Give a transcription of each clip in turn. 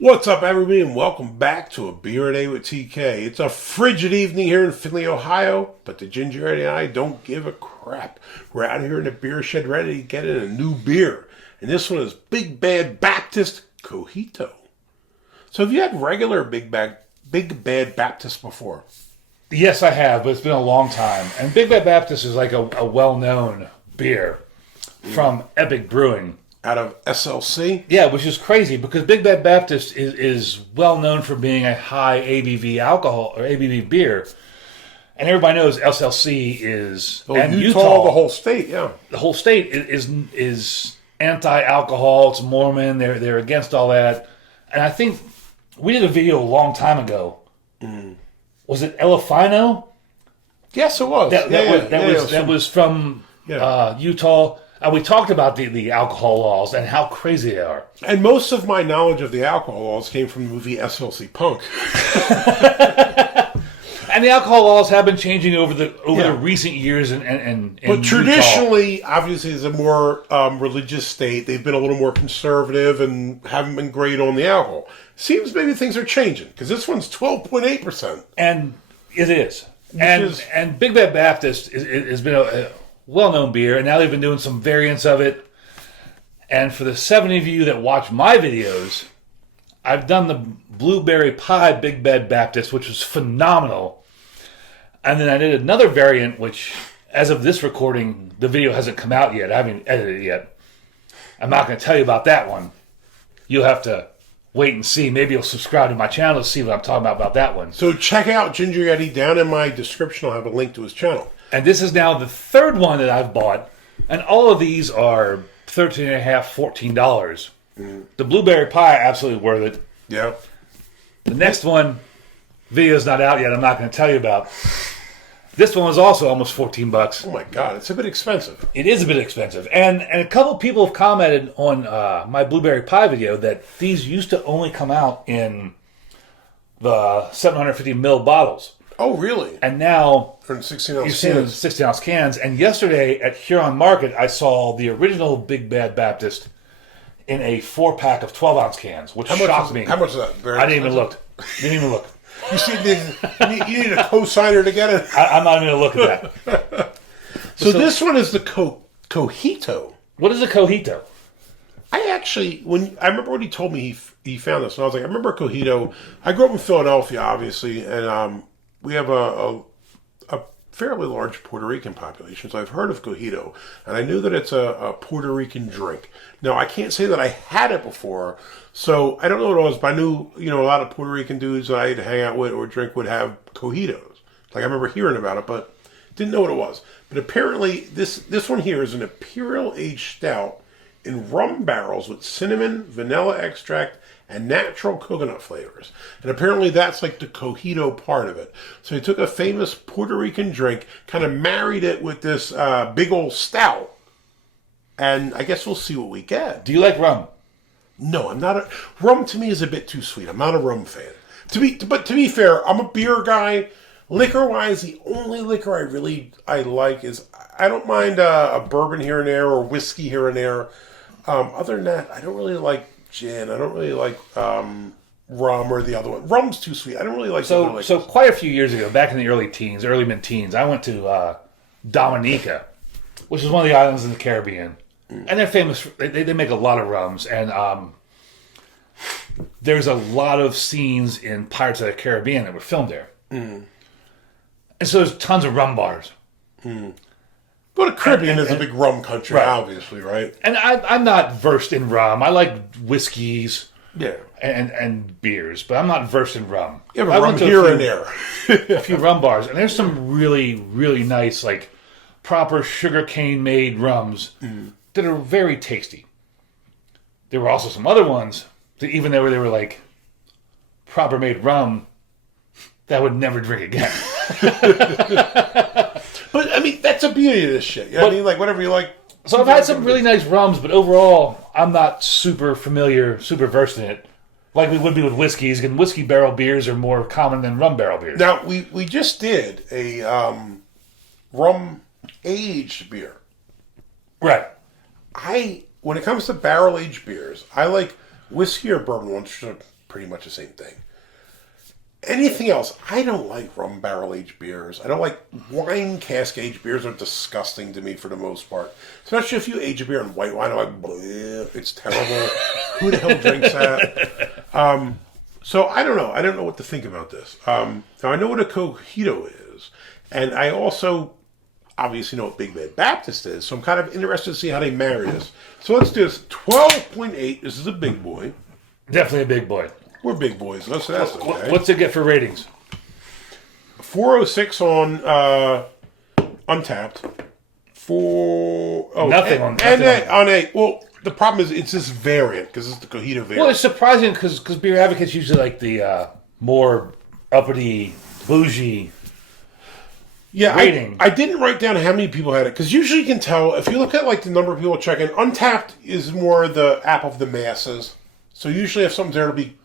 What's up, everybody, and welcome back to A Beer a Day with TK. It's a frigid evening here in Findlay, Ohio, but the Ginger Yeti and I don't give a crap. We're out here in the beer shed ready to get in a new beer, and this one is Big Bad Baptist Coquito. So have you had regular Big Bad Baptist before? Yes, I have, but it's been a long time. And Big Bad Baptist is like a well-known beer from Brewing. Out of SLC? Yeah, which is crazy because Big Bad Baptist is well known for being a high ABV alcohol or ABV beer. And everybody knows SLC is and Utah, the whole state, yeah. The whole state is anti-alcohol, it's Mormon, they're against all that. And I think we did a video a long time ago. Was it Elefino? Yes, it was. That was from Utah. And we talked about the alcohol laws and how crazy they are. And most of my knowledge of the alcohol laws came from the movie SLC Punk. And the alcohol laws have been changing over the recent years. But traditionally, obviously, as a more religious state, they've been a little more conservative and haven't been great on the alcohol. Seems maybe things are changing because this one's 12.8%. And it is. And Big Bad Baptist has been a well-known beer, and now they've been doing some variants of it. And for the 70 of you that watch my videos, I've done the blueberry pie Big Bad Baptist, which was phenomenal. And then I did another variant, which, as of this recording, the video hasn't come out yet. I haven't edited it yet. I'm not going to tell you about that one. You'll have to wait and see. Maybe you'll subscribe to my channel to see what I'm talking about that one. So check out Ginger Yeti. Down in my description, I'll have a link to his channel. And this is now the third one that I've bought. And all of these are $13.50, $14. The blueberry pie, absolutely worth it. Yeah. The next one, video's not out yet, I'm not going to tell you about. This one was also almost $14. Oh my God, it's a bit expensive. It is a bit expensive. And a couple people have commented on my blueberry pie video that these used to only come out in the 750 ml bottles. Oh, really? And now in 16-ounce you've seen the 16-ounce cans. And yesterday at Huron Market, I saw the original Big Bad Baptist in a 4-pack of 12-ounce cans, which shocked me. How much is that? I didn't even look. You see, you need a co-signer to get it? I'm not even going to look at that. So this one is the Coquito. What is a Coquito? I remember when he told me he found this, and I was like, I remember Coquito. I grew up in Philadelphia, obviously, and we have a fairly large Puerto Rican population, so I've heard of Coquito, and I knew that it's a Puerto Rican drink. Now, I can't say that I had it before, so I don't know what it was, but I knew, a lot of Puerto Rican dudes that I had to hang out with or drink would have Coquitos. Like, I remember hearing about it, but didn't know what it was. But apparently, this one here is an imperial aged stout in rum barrels with cinnamon, vanilla extract, and natural coconut flavors. And apparently that's like the Coquito part of it. So he took a famous Puerto Rican drink, kind of married it with this big old stout, and I guess we'll see what we get. Do you like rum? No, I'm not. Rum to me is a bit too sweet. I'm not a rum fan. But to be fair, I'm a beer guy. Liquor-wise, the only liquor I like is, I don't mind a bourbon here and there or whiskey here and there. Other than that, I don't really like gin. I don't really like rum or the other one. Rum's too sweet. I don't really like. So quite a few years ago, back in the early mid-teens, I went to Dominica, which is one of the islands in the Caribbean, and they're famous. They make a lot of rums, and there's a lot of scenes in Pirates of the Caribbean that were filmed there, and so there's tons of rum bars. Well, the Caribbean is a big rum country, right? Obviously, right? And I'm not versed in rum. I like whiskeys, and beers, but I'm not versed in rum. You have a rum here and there. A few rum bars, and there's some really, really nice, like proper sugarcane made rums that are very tasty. There were also some other ones that, even though they were like proper made rum, that I would never drink again. But, I mean, that's the beauty of this shit. I mean, like, whatever you like. So I've had some really nice rums, but overall, I'm not super versed in it. Like we would be with whiskeys, and whiskey barrel beers are more common than rum barrel beers. Now, we just did a rum aged beer. Right. When it comes to barrel aged beers, I like whiskey or bourbon ones, which are pretty much the same thing. Anything else, I don't like rum barrel aged beers. I don't like wine cask aged beers. Are disgusting to me for the most part. Especially if you age a beer in white wine, I'm like, bleh, it's terrible. Who the hell drinks that? So I don't know. I don't know what to think about this. Now I know what a Coquito is, and I also obviously know what Big Bad Baptist is. So I'm kind of interested to see how they marry this. So let's do this. 12.8. This is a big boy. Definitely a big boy. We're big boys. That's okay. What's it get for ratings? 406 on Untappd. Nothing on well, the problem is it's this variant because it's the Coquito variant. Well, it's surprising because beer advocates usually like the more uppity, bougie. Yeah, rating. I didn't write down how many people had it because usually you can tell if you look at like the number of people checking. Untappd is more the app of the masses, so usually if something's there, it'll be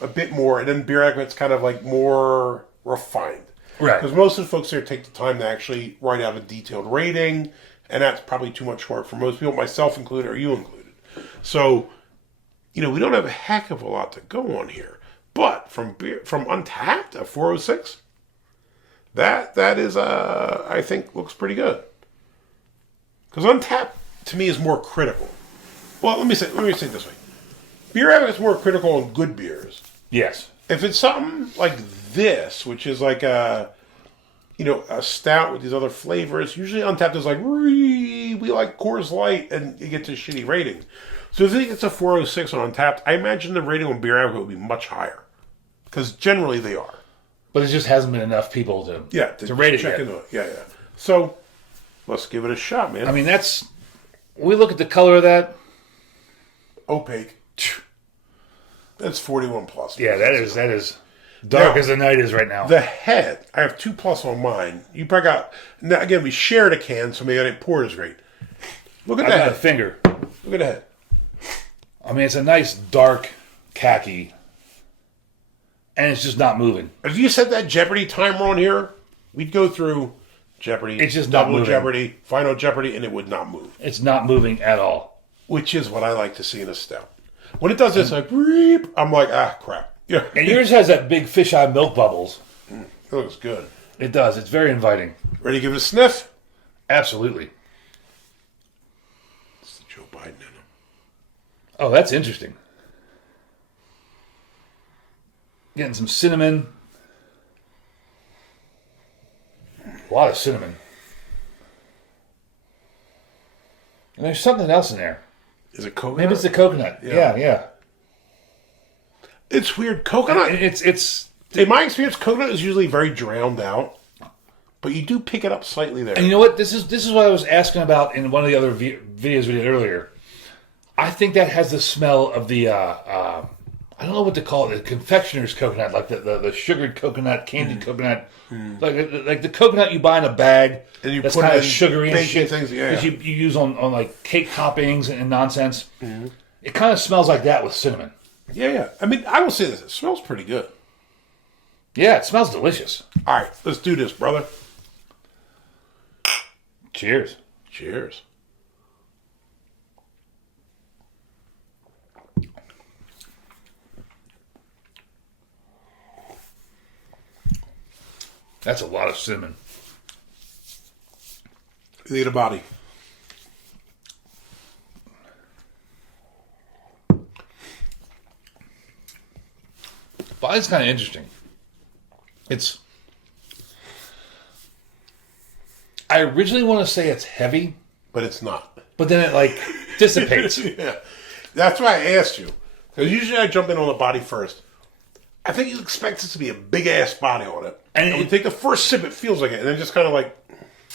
a bit more, and then beer advocates kind of like more refined, right? Because most of the folks there take the time to actually write out a detailed rating, and that's probably too much work for most people, myself included, or you included. So, we don't have a heck of a lot to go on here, but from Untappd at 406. That is I think looks pretty good. Because Untappd to me is more critical. Well, let me say it this way: beer advocates more critical on good beers. Yes. If it's something like this, which is like a stout with these other flavors, usually Untappd is like we like Coors Light, and you get a shitty rating. So if you think it's a 406 on Untappd, I imagine the rating on beer advocate would be much higher, because generally they are. But it just hasn't been enough people to rate it check yet. into it. Yeah. So let's give it a shot, man. I mean, we look at the color of that. Opaque. That's 41 plus. Yeah, that is dark as the night is right now. The head, I have 2+ on mine. You probably got. Now again, we shared a can, so maybe I didn't pour as great. Look at that. I got a finger. Look at the head. I mean, it's a nice dark khaki. And it's just not moving. If you set that Jeopardy timer on here, we'd go through Jeopardy. It's just not Double moving. Jeopardy, Final Jeopardy, and it would not move. It's not moving at all. Which is what I like to see in a stout. When it does this, like, reep, I'm like, crap. Yeah. And yours has that big fisheye milk bubbles. It looks good. It does. It's very inviting. Ready to give it a sniff? Absolutely. It's the Joe Biden in him. Oh, that's interesting. Getting some cinnamon. A lot of cinnamon. And there's something else in there. Is it coconut? Maybe it's the coconut. Yeah. It's weird. Coconut. It's in my experience, coconut is usually very drowned out, but you do pick it up slightly there. And you know what? This is what I was asking about in one of the other videos we did earlier. I think that has the smell of the I don't know what to call it. The confectioner's coconut, like the sugared coconut, candied coconut, like the coconut you buy in a bag. And you that's put kind it of in sugary and shit. things, that you use on like cake toppings and nonsense. Mm-hmm. It kind of smells like that with cinnamon. Yeah. I mean, I will say this: it smells pretty good. Yeah, it smells delicious. All right, let's do this, brother. Cheers. Cheers. That's a lot of cinnamon. You need a body. Body's kind of interesting. I originally want to say it's heavy, But it's not. but then it like dissipates. Yeah. That's why I asked you. Because usually I jump in on the body first. I think you expect it to be a big ass body on it. And when you take the first sip, it feels like it. And then just kind of like.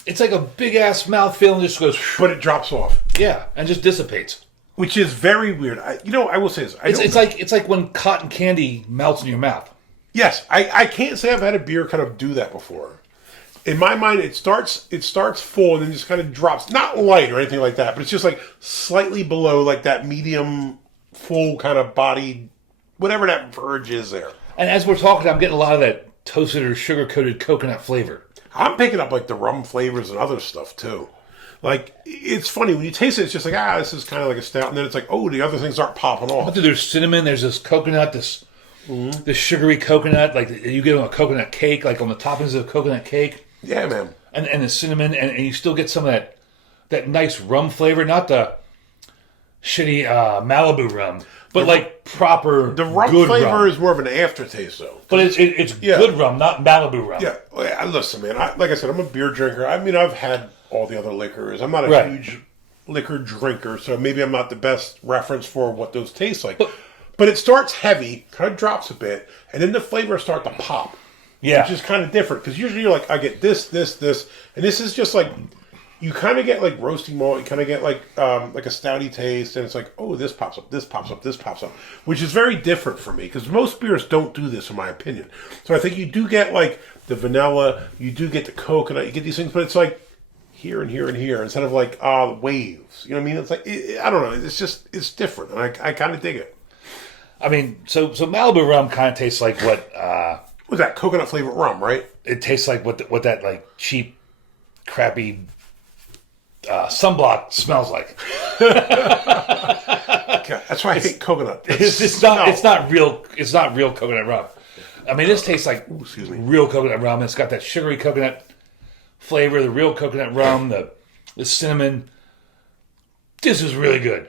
It's like a big ass mouthfeel and just goes. But it drops off. Yeah, and just dissipates. Which is very weird. I will say this. It's like when cotton candy melts in your mouth. Yes, I can't say I've had a beer kind of do that before. In my mind, it starts full and then just kind of drops. Not light or anything like that, but it's just like slightly below like that medium full kind of body, whatever that verge is there. And as we're talking, I'm getting a lot of that toasted or sugar-coated coconut flavor. I'm picking up like the rum flavors and other stuff too. Like, it's funny, when you taste it, it's just like, this is kind of like a stout, and then it's like, the other things aren't popping off. But there's cinnamon, there's this coconut, this the sugary coconut, like you get on a coconut cake, like on the toppings of coconut cake. Yeah, man. And the cinnamon, and you still get some of that nice rum flavor, not the shitty Malibu rum, but like proper The rum good flavor rum. is more of an aftertaste, though. But it's good rum, not Malibu rum. Yeah, listen, man. Like I said, I'm a beer drinker. I mean, I've had all the other liquors. I'm not a Right. huge liquor drinker, so maybe I'm not the best reference for what those taste like. But it starts heavy, kind of drops a bit, and then the flavors start to pop. Yeah. Which is kind of different, because usually you're like, I get this, and this is just like, you kind of get like roasting malt, you kind of get like a stouty taste, and it's like, oh, this pops up, this pops up, this pops up, which is very different for me, because most beers don't do this, in my opinion. So I think you do get like the vanilla, you do get the coconut, you get these things, but it's like here and here and here, instead of like waves. You know what I mean? It's like, I don't know, it's different, and I kind of dig it. I mean, so Malibu rum kind of tastes like what... What's that? Coconut flavored rum, right? It tastes like what that like cheap, crappy sunblock smells like. God, that's why I hate coconut. It's not real coconut rum. I mean, this tastes like real coconut rum. It's got that sugary coconut flavor, the real coconut rum, the cinnamon. This is really good.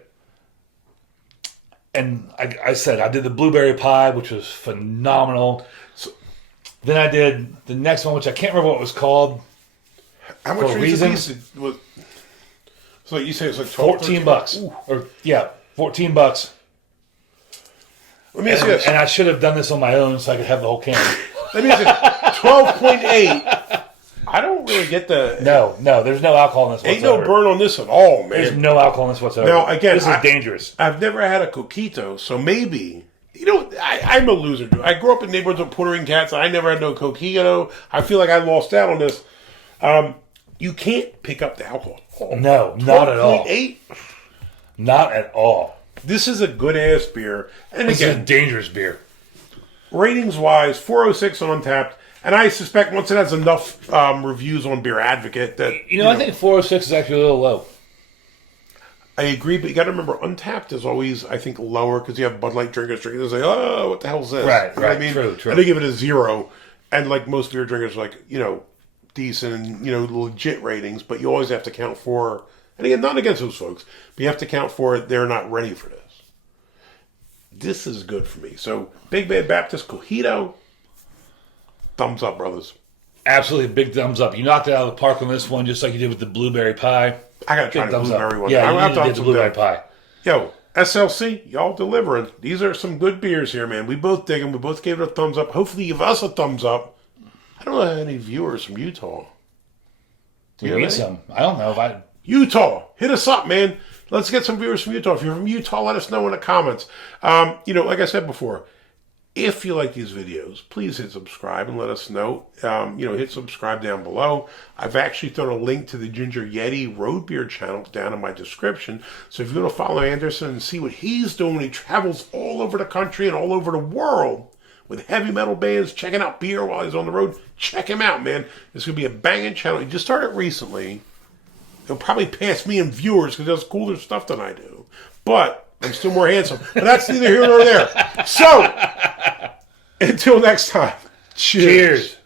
And I said I did the blueberry pie, which was phenomenal. Then I did the next one, which I can't remember what it was called. How much was a piece? So you say it's like 12, $14. Or yeah, $14. Let me ask you this. And I should have done this on my own so I could have the whole can. Let me ask you 12.8. I don't really get the... No, there's no alcohol in this whatsoever. Ain't no burn on this at all, man. There's no alcohol in this whatsoever. Now, again... This is dangerous. I've never had a Coquito, so maybe... You know, I'm a loser. I grew up in neighborhoods with Puerto Rican cats. I never had no Coquito. I feel like I lost out on this. You can't pick up the alcohol. No, not at all. 12.8? Not at all. This is a good-ass beer. And This again, is a dangerous beer. ratings-wise, 406 on Untappd. And I suspect once it has enough reviews on Beer Advocate that... I think 406 is actually a little low. I agree, but you got to remember, Untappd is always, I think, lower because you have Bud Light drinkers drinking. They say, "Oh, what the hell is this?" Right, you know what right. I mean? True. And they give it a 0, and like most beer drinkers, like decent and legit ratings. But you always have to count for, and again, not against those folks, but you have to count for it. They're not ready for this. This is good for me. So, Big Bad Baptist Coquito, thumbs up, brothers. Absolutely big thumbs up. You knocked it out of the park on this one, just like you did with the blueberry pie. I got to try the blueberry one. Yeah, I've you done did the some blueberry good. pie. Yo, SLC, y'all delivering. These are some good beers here, man. We both dig them. We both gave it a thumbs up. Hopefully you give us a thumbs up. I don't know any viewers from Utah. Do We you need have any? some. I don't know if I... Utah, hit us up, man. Let's get some viewers from Utah. If you're from Utah, let us know in the comments. Like I said before, if you like these videos, please hit subscribe and let us know. Hit subscribe down below. I've actually thrown a link to the Ginger Yeti Road Beer channel down in my description. So if you want to follow Anderson and see what he's doing, he travels all over the country and all over the world with heavy metal bands, checking out beer while he's on the road. Check him out, man. It's going to be a banging channel. He just started recently. He'll probably pass me in viewers because he does cooler stuff than I do. But I'm still more handsome. But that's neither here nor there. So, until next time. Cheers.